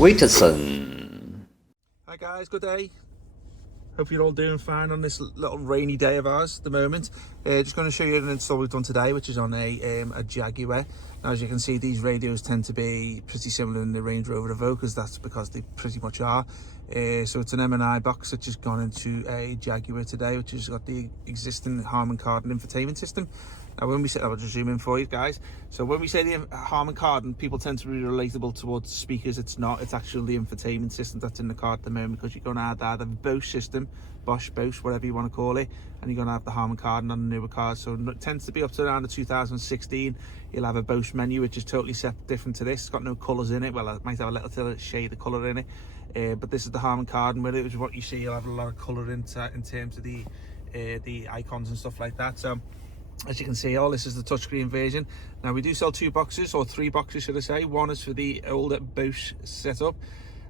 WITSON. Hi guys, good day. Hope you're all doing fine on this little rainy day of ours at the moment. Just going to show you an install we've done today, which is on a Jaguar. Now, as you can see, these radios tend to be pretty similar in the Range Rover Evokers. That's because they pretty much are. So it's an M&I box that's just gone into a Jaguar today, which has got the existing Harman Kardon infotainment system. Now, when we say, I'll just zoom in for you guys. So when we say the Harman Kardon, people tend to be relatable towards speakers. It's not. It's actually the infotainment system that's in the car at the moment, because you're going to have either the Bose system, Bosch, whatever you want to call it, and you're going to have the Harman Kardon on the newer cars. So it tends to be up to around the 2016. You'll have a Bose menu, which is totally different to this. It's got no colours in it. Well, it might have a little shade of colour in it. But this is the Harman Kardon, where it was what you see. You'll have a lot of colour in terms of the icons and stuff like that. So as you can see, all this is the touchscreen version. Now, we do sell two boxes, or three boxes should I say. One is for the older Bose setup,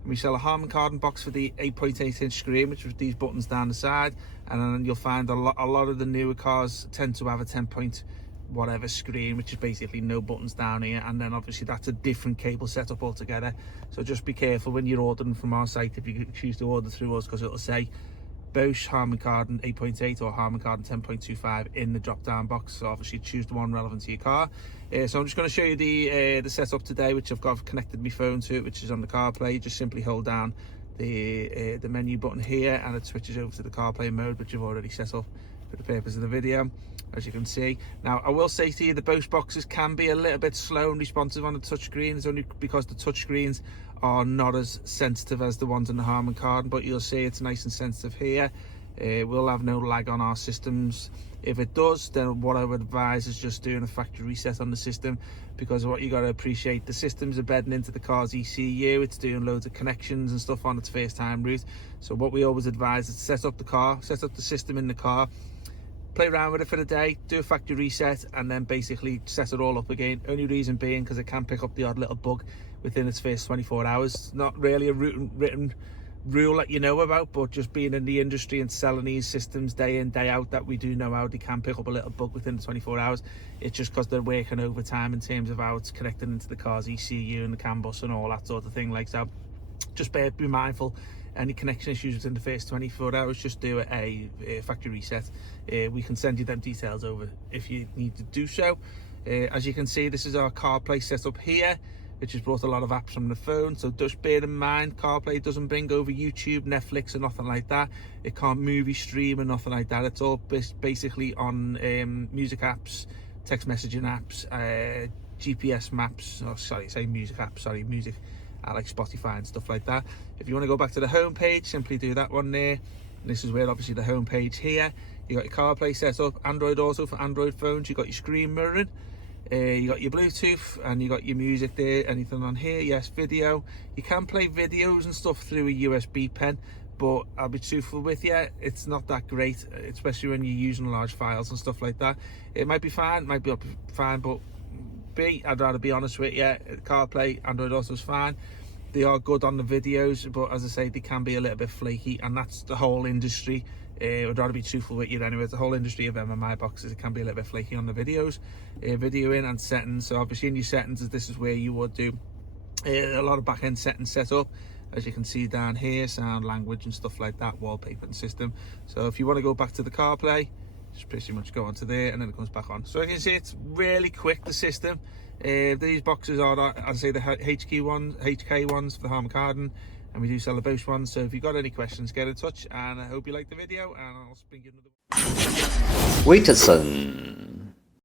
and we sell a Harman Kardon box for the 8.8-inch screen, which is these buttons down the side. And then you'll find a lot of the newer cars tend to have a 10-point whatever screen, which is basically no buttons down here. And then obviously that's a different cable setup altogether. So just be careful when you're ordering from our site, if you choose to order through us, because it'll say Bose Harman Kardon 8.8 or Harman Kardon 10.25 in the drop down box. So obviously choose the one relevant to your car. So I'm just going to show you the setup today, which I've got connected my phone to, which is on the CarPlay. You just simply hold down the menu button here, and it switches over to the CarPlay mode, which I've already set up for the purpose of the video, as you can see. Now, I will say to you, the Bose boxes can be a little bit slow and responsive on the touchscreens, only because the touchscreens are not as sensitive as the ones in the Harman Kardon, but you'll see it's nice and sensitive here. We'll have no lag on our systems. If it does, then what I would advise is just doing a factory reset on the system, because what you got to appreciate, the systems are bedding into the car's ECU. It's doing loads of connections and stuff on its first time route. So what we always advise is set up the system in the car, play around with it for the day, do a factory reset, and then basically set it all up again. Only reason being because it can pick up the odd little bug within its first 24 hours. Not really a written rule that you know about, but just being in the industry and selling these systems day in, day out, that we do know how they can pick up a little bug within the 24 hours. It's just because they're working overtime in terms of how it's connected into the car's ECU and the CAN bus and all that sort of thing. Like, so just be mindful. Any connection issues within the first 24 hours, just do a factory reset. We can send you them details over if you need to do so. As you can see, this is our CarPlay setup here, which has brought a lot of apps from the phone. So just bear in mind, CarPlay doesn't bring over YouTube, Netflix, or nothing like that. It can't movie stream or nothing like that. It's all basically on music apps, text messaging apps, GPS maps. Oh, sorry, say music apps. Sorry, music. Like Spotify and stuff like that. If you want to go back to the home page, simply do that one there. And this is where obviously the home page here. You got your CarPlay set up, Android Auto for Android phones. You got your screen mirroring, you got your Bluetooth, and you got your music there. Anything on here? Yes, video. You can play videos and stuff through a USB pen, but I'll be truthful with you, it's not that great, especially when you're using large files and stuff like that. It might be fine, but I'd rather be honest with you. CarPlay, Android Auto is fine. They are good on the videos, but as I say, they can be a little bit flaky, and that's the whole industry. I'd rather be truthful with you anyway. The whole industry of MMI boxes, it can be a little bit flaky on the videos. Video in and settings. So obviously in your settings, this is where you would do a lot of back-end settings set up. As you can see down here, sound, language and stuff like that, wallpaper and system. So if you want to go back to the CarPlay, just pretty much go onto there, and then it comes back on. So you can see it's really quick, the system. These boxes are, as I say, the HK ones for the Harman Kardon, and we do sell the Bose ones. So if you've got any questions, get in touch, and I hope you like the video, and I'll bring you another one. WITSON.